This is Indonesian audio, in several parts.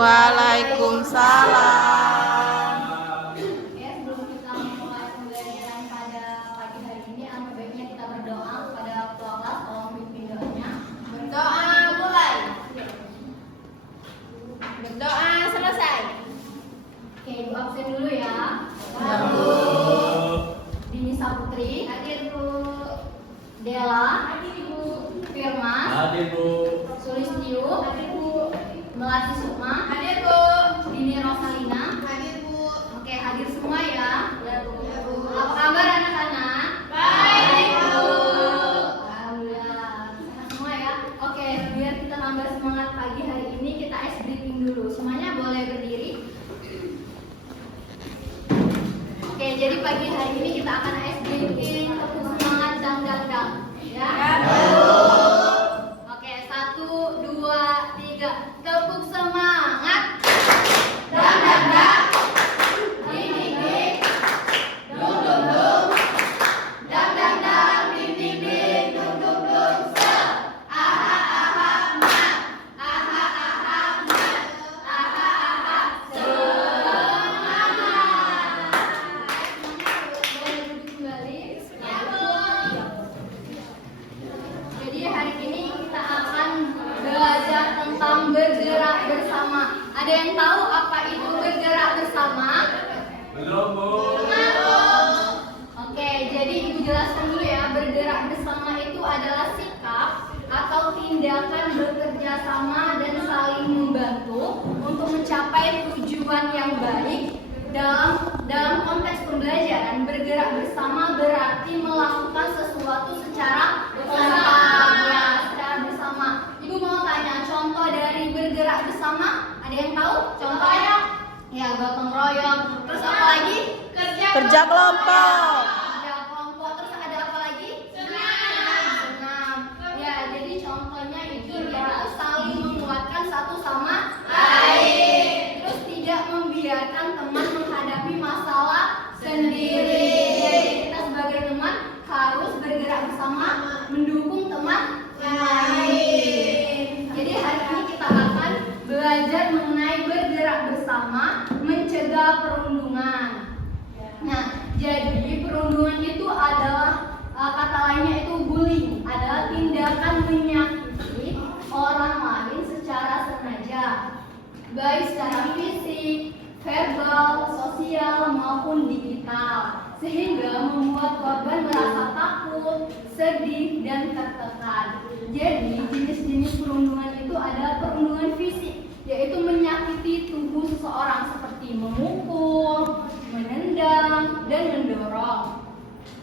Waalaikumsalam. Oke, sebelum kita memulai pembelajaran pada pagi hari ini, alangkah baiknya kita berdoa kepada ketua kelas. Tolong pimpin doanya. Berdoa mulai. Berdoa selesai. Oke, ibu absen dulu ya. Dini Saputri, hadir Bu. Dela, hadir Ibu. Firman, hadir Bu. Sulistiu, hadir Bu. Melati Sukma, hadir Bu. Dini Rosalina, hadir Bu. Oke, hadir semua ya. Ya Bu. Apa kabar anak-anak? Baik Bu. Alhamdulillah. Sehat semua ya. Oke, biar kita nambah semangat pagi hari ini, kita ice breathing dulu. Semuanya boleh berdiri. Oke, jadi pagi hari ini kita akan ice breathing, tepuk semangat dang. Ya. Oke, 1, 2, 3. Tepuk semangat. Dang. Ding. Dung. Dang. Ding. Dung. Se. Aha, mat. Aha, mat. Aha, semangat. Boleh duduk kembali. Ya, Bu. Jadi hari ini kita akan belajar tentang bergerak bersama. Ada yang tahu apa itu bergerak bersama? Belum, Bu. Oke, jadi Ibu jelaskan dulu ya. Bergerak bersama itu adalah sikap atau tindakan bekerja sama dan saling membantu untuk mencapai tujuan yang baik. Dalam konteks pembelajaran, bergerak bersama berarti melakukan sesuatu secara kompak, ya, secara bersama. Ibu mau tanya contoh dari bergerak bersama? Ada yang tahu? Contohnya? Ya, gotong royong. Terus apa lagi? Kerja kelompok. Kerja kelompok. Terus ada apa lagi? Senam. Ya, jadi contohnya itu yaitu saling menguatkan satu sama lain. Terus tidak membiarkan teman menghadapi masalah sendiri. Jadi kita sebagai teman harus bergerak bersama, mendukung teman yang lain. Jadi hari ini kita akan belajar mengenai bergerak bersama, mencegah perundungan. Nah, jadi perundungan itu adalah kata lainnya itu bullying, adalah tindakan menyakiti orang lain secara sengaja, baik secara fisik, verbal, sosial maupun digital, sehingga membuat korban merasa takut, sedih, dan tertekan. Jadi jenis-jenis perundungan itu adalah perundungan fisik, yaitu menyakiti tubuh seseorang seperti memukul, menendang, dan mendorong.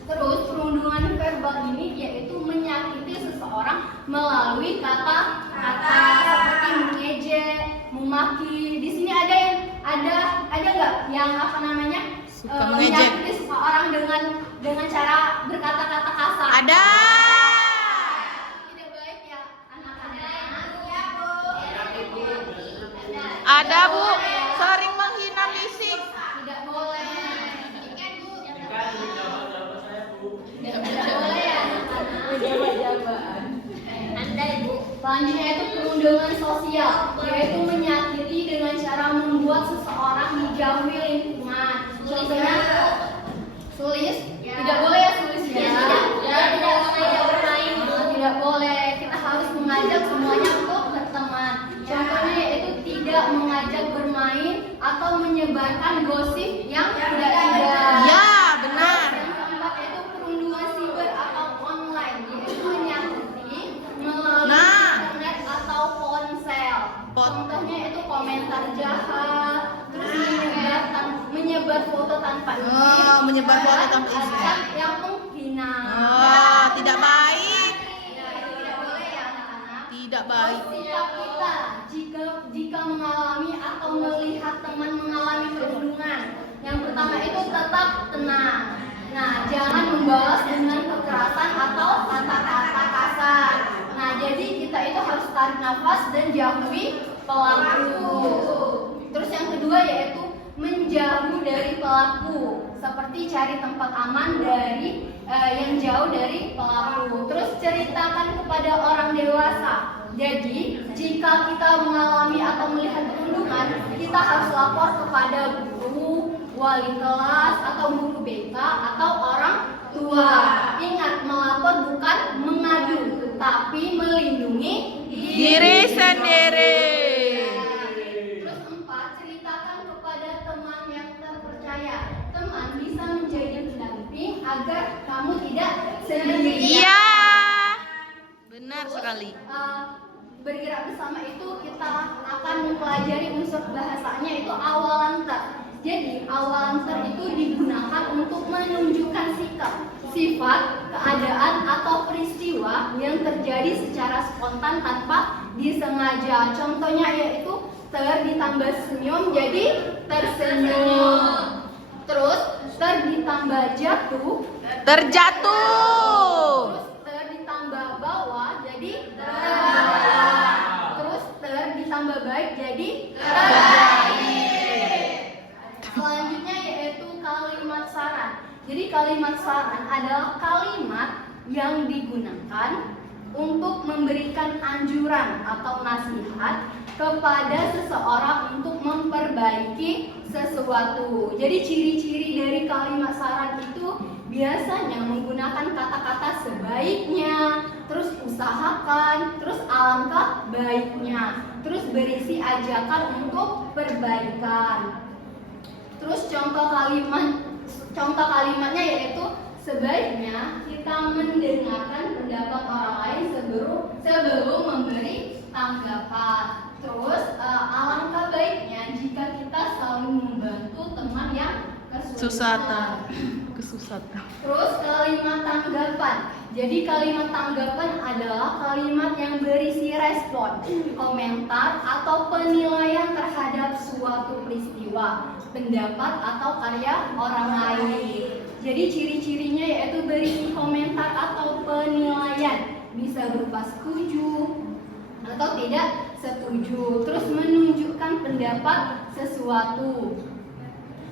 Terus perundungan verbal ini yaitu menyakiti seseorang melalui kata-kata seperti mengejek, memaki. Di sini ada nggak yang apa namanya Suka mengejek. menyakiti seseorang dengan cara berkata-kata kasar? Ada. Tidak baik ya anak-anak. Ya Bu. Ada, Bu. Sering menghina fisik. Tidak boleh. Tidak boleh ya anak-anak. Anda Ibu. Selanjutnya itu perundungan sosial, yaitu menyakiti dengan cara membuat seseorang dijauhi lingkungan. Contohnya sulis, tidak boleh ya sulis ya. Tidak sengaja bermain, tidak boleh. Kita harus mengajak semuanya untuk berteman. Contohnya yaitu tidak mengajak bermain atau menyebarkan gosip yang tidak. Ya, benar. Yang keempat yaitu perundungan siber atau online, yaitu menyakiti melalui internet atau ponsel. Contohnya itu komentar jahat, terus menyebar foto tanpa izin, menyebar foto tanpa izin. dan yang menghina. Tidak baik. Ya, itu tidak boleh ya anak-anak. Tidak baik. Sikap kita jika mengalami atau melihat teman mengalami perundungan. Yang pertama itu tetap tenang. Nah, jangan membalas dengan kekerasan atau kata-kata kasar. Nah, jadi kita itu harus tarik nafas dan jauhi pelaku. Terus yang kedua yaitu menjauh dari pelaku, seperti cari tempat aman dari yang jauh dari pelaku. Terus ceritakan kepada orang dewasa. Jadi jika kita mengalami atau melihat perundungan, kita harus lapor kepada guru, wali kelas, atau guru BK, atau orang tua. Ingat, melapor bukan mengadu, tapi melindungi Diri sendiri. Terus 4, ceritakan kepada teman yang terpercaya. Teman bisa menjadi pendamping agar kamu tidak sendirian. Iya. Benar sekali. Bergerak bersama itu kita akan mempelajari unsur bahasanya itu awalanter. Jadi awalanter itu digunakan untuk menunjukkan sikap, sifat, keadaan atau peristiwa yang terjadi secara spontan tanpa disengaja. Contohnya yaitu ditambah senyum jadi tersenyum. Terus ditambah jatuh Terjatuh. Terus ditambah bawah jadi terbawa. Terus ditambah baik jadi terbaik. Selanjutnya yaitu kalimat saran. Jadi kalimat saran adalah kalimat yang digunakan untuk memberikan anjuran atau nasihat kepada seseorang untuk memperbaiki sesuatu. Jadi ciri-ciri dari kalimat saran itu biasanya menggunakan kata-kata sebaiknya, terus usahakan, terus alangkah baiknya, terus berisi ajakan untuk perbaikan. Terus contoh kalimatnya yaitu sebaiknya kita mendengarkan pendapat orang lain sebelum memberi tanggapan. Terus alangkah baiknya jika kita saling membantu teman yang kesusahan. Terus kalimat tanggapan. Jadi kalimat tanggapan adalah kalimat yang berisi respon, komentar atau penilaian terhadap suatu peristiwa, pendapat atau karya orang lain. Jadi ciri-cirinya yaitu berisi komentar atau penilaian, bisa berupa setuju atau tidak setuju. Terus menunjukkan pendapat sesuatu.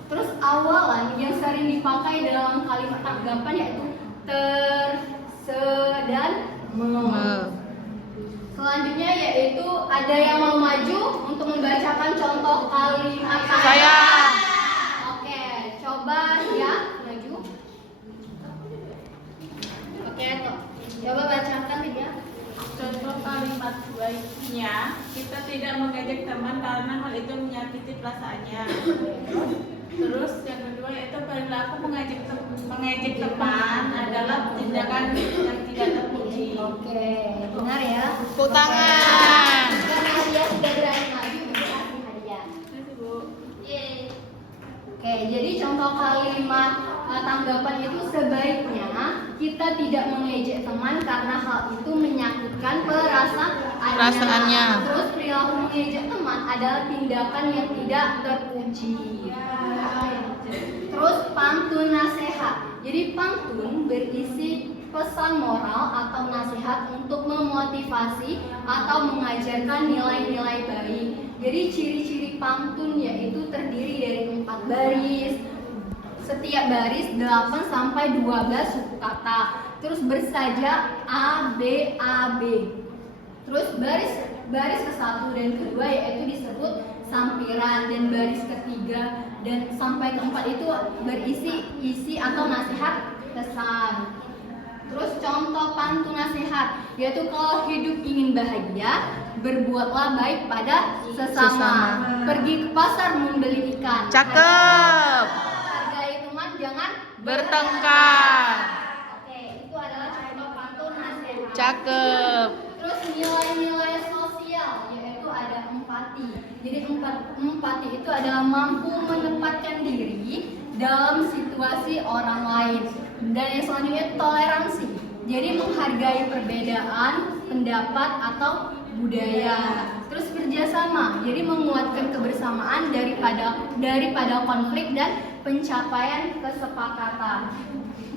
Terus awalan yang sering dipakai dalam kalimat tanggapan yaitu ter, se, dan me. Selanjutnya yaitu ada yang mau maju untuk membacakan contoh kalimat tanggapan. Saya. Oke, coba ya maju. Oke, coba bacakan ya. Contoh kalimat baiknya, kita tidak mengejek teman karena hal itu menyakiti perasaannya. Terus yang kedua yaitu perilaku mengejek teman adalah tindakan yang tidak terpuji. Oke, benar ya. Tepuk tangan. Karena dia sudah berani maju, kita kasih hadiah. Terus Bu, Oke, jadi contoh kalimat tanggapan itu sebaiknya kita tidak mengejek teman karena hal itu menyakitkan perasaannya. Terus perilaku mengejek teman adalah tindakan yang tidak terpuji. Terus pantun nasihat. Jadi pantun berisi pesan moral atau nasihat untuk memotivasi atau mengajarkan nilai-nilai baik. Jadi ciri-ciri pantun yaitu terdiri dari 4 baris. Setiap baris 8 sampai 12 suku kata. Terus bersaja A B A B. Terus baris ke-1 dan ke-2 yaitu disebut sampiran, dan baris ketiga dan sampai ke-4 itu berisi isi atau nasihat pesan. Terus contoh pantun nasihat yaitu kalau hidup ingin bahagia, berbuatlah baik pada sesama. Pergi ke pasar membeli ikan. Cakep. Hargai teman, jangan Bertengkar. Oke, itu adalah contoh pantun nasihat. Cakep. Terus nilai-nilai sosial yaitu ada empati. Jadi empati itu adalah mampu menempatkan diri dalam situasi orang lain. Dan yang selanjutnya toleransi. Jadi menghargai perbedaan pendapat atau budaya. Terus kerjasama. Jadi menguatkan kebersamaan daripada konflik dan pencapaian kesepakatan.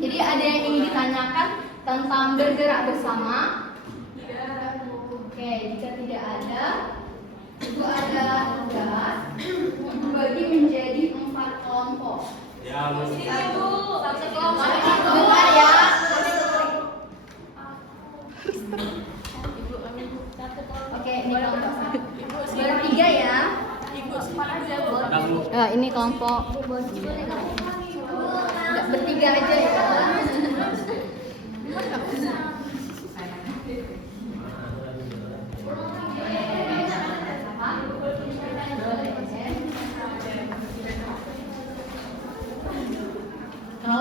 Jadi ada yang ingin ditanyakan tentang bergerak bersama? Oke, jika tidak ada, itu ada tugas dibagi menjadi 4 kelompok. Satu kelompok. Bentar ya. Oke, ini kelompok. Berarti 3 ya. Ibu sekolah aja Bu. Ini kelompok. Enggak bertiga aja ya.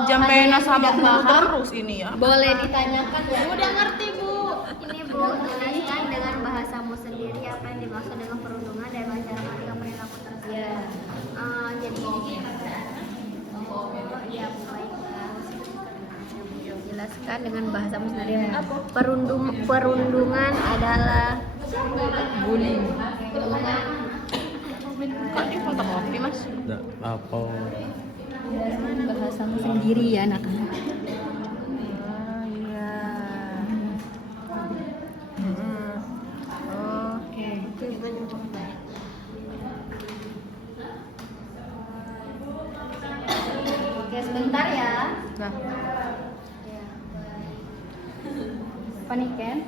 Jam pena sama terus ini ya. Boleh ditanyakan ya. Udah ngerti Bu. Ini Bu, tuliskan dengan bahasamu sendiri apa yang dimaksud dengan perundungan dan cara perilaku tersebut. Ya. Jadi ya baiklah. Jelaskan dengan bahasamu sendiri. Perundungan adalah Bullying. Kok di fotokopi Mas? Enggak apa. Bahasamu sendiri ya anak-anak. Iya. Oke. Oke, sebentar ya. Nah, Apa nih Ken?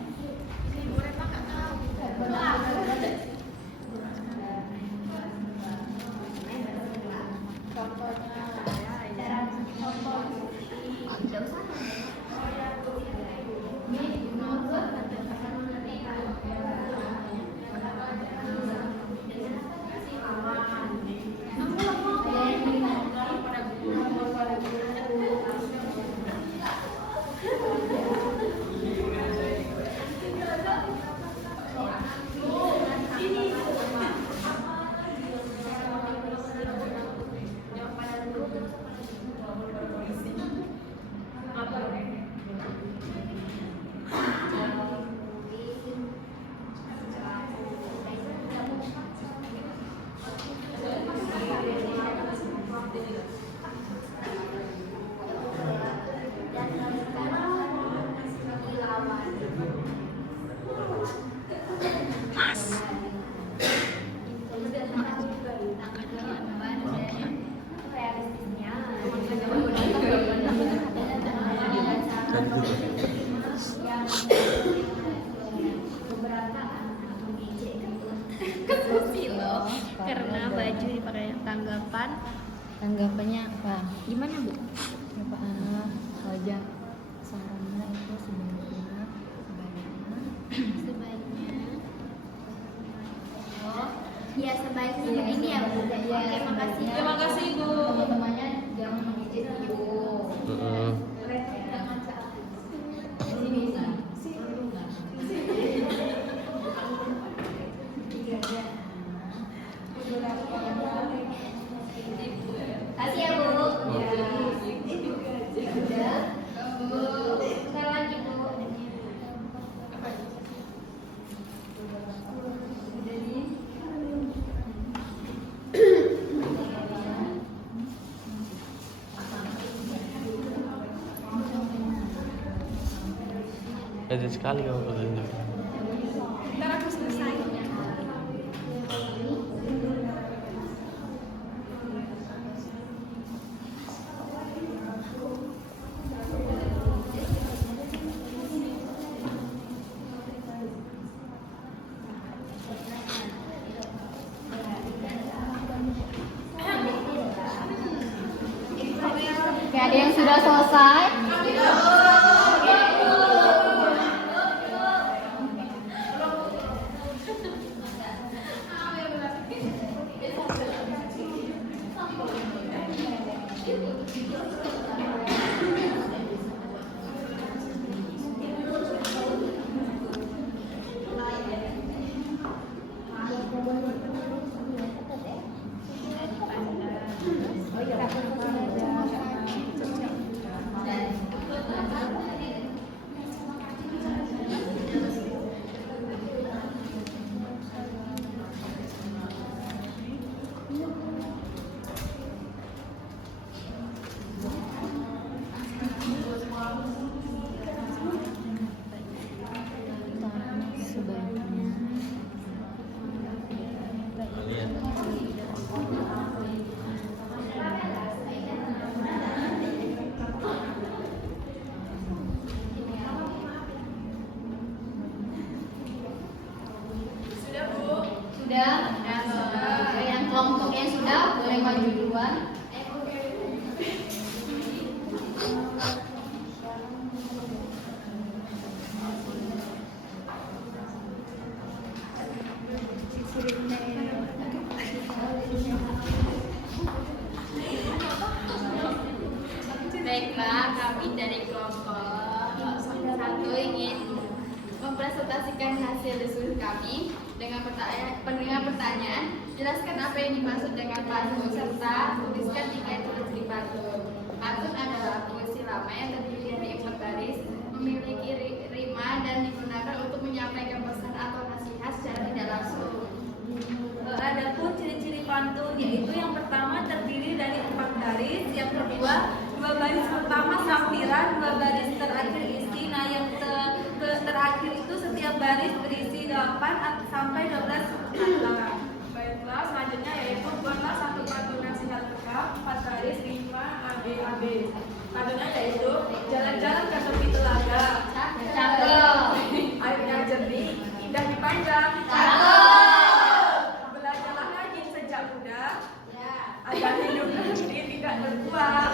karena baju dipakai Tanggapannya apa? gimana Bu? Ya Pak Anak, wajah sarannya itu sebaiknya Sebaiknya ya sebaiknya begini ya Bu. Oke, makasih. Terima kasih Bu. teman-temannya jangan mengijik ibu. Heeh. Kasih ya Bu. Udah. Bentar lagi Bu. Edit sekali kamu kalau ini. Ntar aku selesai. Oke, ada yang sudah selesai? sudah, yang kelompok yang sudah boleh maju duluan. Baiklah, kami dari kelompok 1 ingin mempresentasikan hasil diskusi kami dengan pertanyaan. Jelaskan apa yang dimaksud dengan pantun serta tuliskan 3 ciri pantun. Pantun adalah puisi lama yang terdiri dari 4 baris, memiliki rima dan digunakan untuk menyampaikan pesan atau nasihat secara tidak langsung. Adapun ciri-ciri pantun yaitu yang pertama terdiri dari 4 baris, yang kedua 2 baris pertama sampiran, 2 baris terakhir isi. Nah, yang terakhir itu setiap baris berisi 8 sampai 12 kata. Baiklah, selanjutnya yaitu buatlah satu pantun nasihat lengkap 4 baris 5 ABAB. Pantunnya yaitu jalan-jalan ke tepi telaga. Cakep. Airnya jernih, indah dipandang. Belajarlah rajin sejak muda. Agar hidup ini tidak berbuah.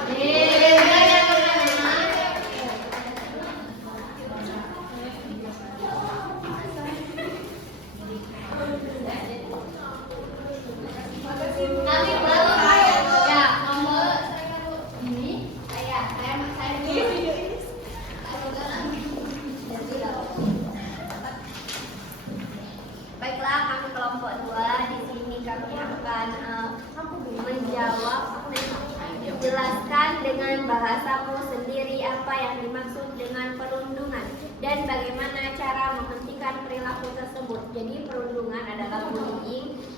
Nanti baru ya nomor ini saya Baiklah, kami kelompok 2 di sini kami akan menjelaskan dengan bahasamu sendiri apa yang dimaksud dengan perundungan dan bagaimana cara menghentikan perilaku tersebut. Jadi perundungan adalah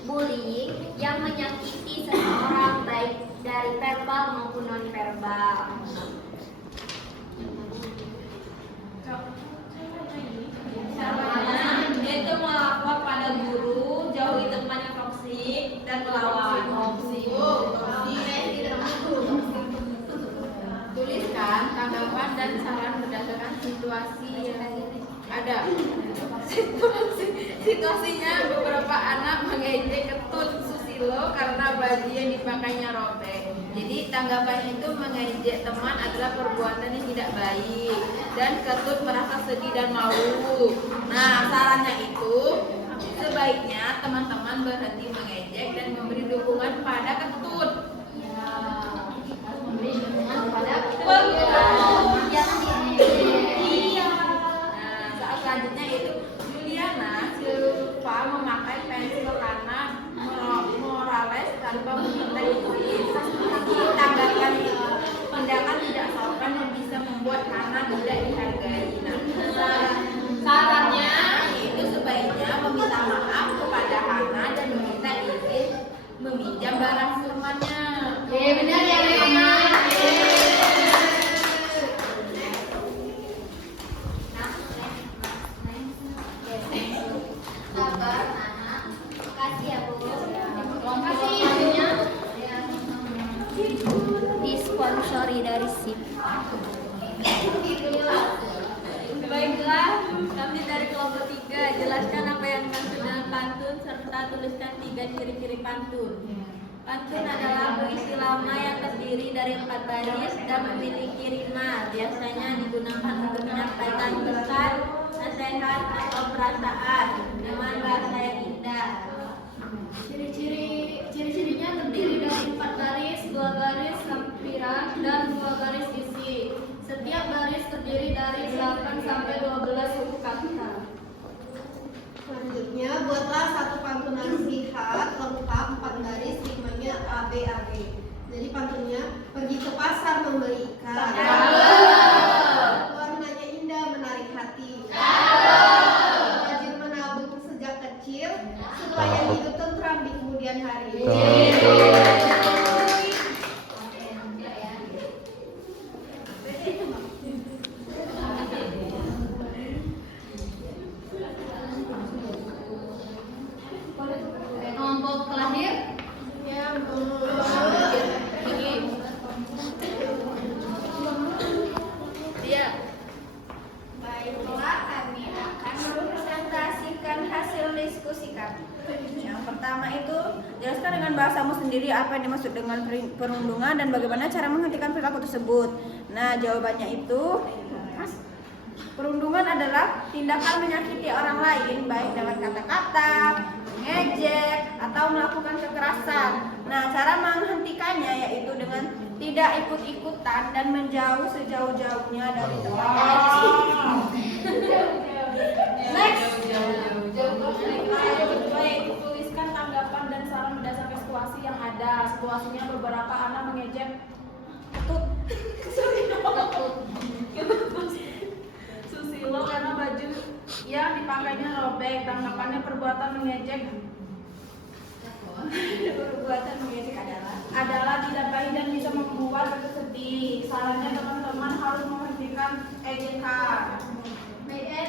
bullying yang menyakiti seseorang baik dari verbal maupun non verbal. Caranya yaitu melapor pada guru, jauhi teman yang toksik dan melawan. Tuliskan tanggapan dan saran berdasarkan situasi yang ada. Situasinya beberapa anak mengejek Ketut Susilo karena baju yang dipakainya robek. Jadi tanggapan itu mengejek teman adalah perbuatan yang tidak baik dan Ketut merasa sedih dan malu. Nah, sarannya itu sebaiknya teman-teman berhenti mengejek dan memberi dukungan pada Ketut. memberi dukungan kepada Nah, saat selanjutnya itu Juliana lupa memakai pensil karena Morales tanpa meminta izin. Tanggapan itu tindakan tidak sopan yang bisa membuat Hana tidak dihargai. Nah, sarannya itu sebaiknya meminta maaf kepada Hana dan meminta izin meminjam barang firmannya. benar ya teman-teman. Sabar, anak. Makasih ya, Bu. Disponsori dari SIP. Baiklah, kami dari kelompok 3 jelaskan apa yang dimaksud dengan pantun serta tuliskan 3 ciri-ciri pantun. Pantun adalah puisi lama yang terdiri dari 4 baris dan memiliki rima. Biasanya digunakan untuk menyampaikan pesan, nasihat atau perasaan dengan bahasa yang indah. Ciri-cirinya terdiri dari 4 baris, 2 baris sampiran dan 2 baris isi. Setiap baris terdiri dari 8 sampai 12 suku kata. Selanjutnya, buatlah satu pantun nasihat lengkap 4 baris, rimanya ABAB. Jadi pantunnya, pergi ke pasar membeli ikan. Warnanya indah menarik hati. Rajin menabung sejak kecil, supaya hidup tentram di kemudian hari. Kelompok terakhir Baiklah, kami akan mempresentasikan hasil diskusi kami. Yang Jelaskan dengan bahasamu sendiri apa yang dimaksud dengan perundungan dan bagaimana cara menghentikan perilaku tersebut. Nah, jawabannya itu perundungan adalah tindakan menyakiti orang lain baik dengan kata-kata, mengejek, atau melakukan kekerasan. Nah, cara menghentikannya yaitu dengan tidak ikut-ikutan dan menjauh sejauh-jauhnya dari tempat Next. Baik, tuliskan tanggapan dan saran berdasarkan situasi yang ada. Situasinya beberapa anak mengejek Susilo karena baju yang dipakainya robek. Tanggapannya perbuatan mengejek adalah tidak baik dan bisa membuat sedih. Sarannya teman-teman harus menghentikan ejekan.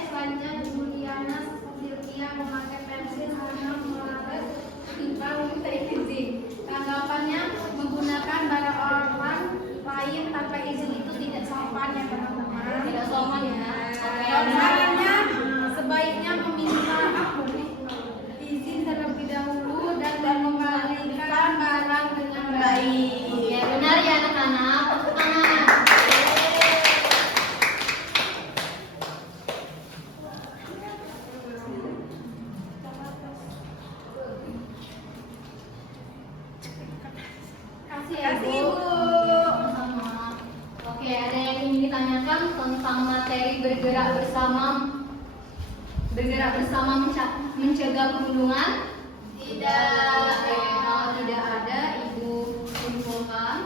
Selanjutnya Juliana Silvia memakai pensil karena melarat tanpa meminta izin. Tanggapannya menggunakan barang orang lain tanpa izin itu tidak sopan ya teman-teman. Tidak sopan ya. Sarannya sebaiknya meminta izin terlebih dahulu dan mengembalikan barang dengan baik. Ya benar ya anak-anak. Tepuk tangan. Kasih Ibu. Sama-sama. Oke, ada yang ingin ditanyakan tentang materi bergerak bersama mencegah perundungan? Tidak. Kalau tidak ada, Ibu simpulkan.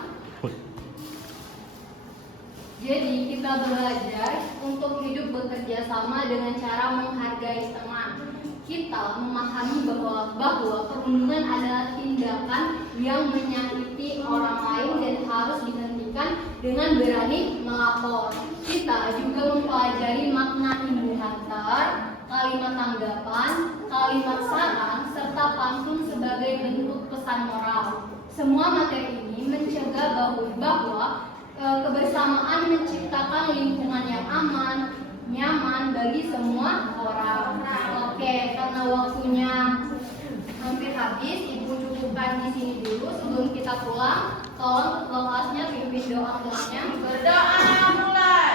Jadi kita belajar untuk hidup bekerja sama dengan cara menghargai teman. Kita memahami bahwa perundungan adalah tindakan yang menyakiti orang lain dan harus dihentikan dengan berani melapor. Kita juga mempelajari makna ibu hantar, kalimat tanggapan, kalimat saran, serta pantun sebagai bentuk pesan moral. Semua materi ini mencegah bahwa kebersamaan menciptakan lingkungan yang aman, nyaman bagi semua orang. Oke, karena waktunya hampir habis, Ibu cukupkan di sini dulu sebelum kita pulang. Tolong kelasnya pimpin doa-doanya. Berdoa mulai.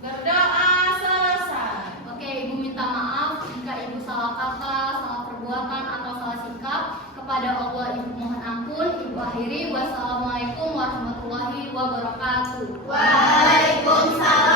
Berdoa selesai. Oke, Ibu minta maaf jika Ibu salah kata, salah perbuatan, atau salah sikap. Kepada Allah Ibu mohon ampun. Ibu akhiri. Wassalamualaikum warahmatullahi wabarakatuh. Waalaikumsalam.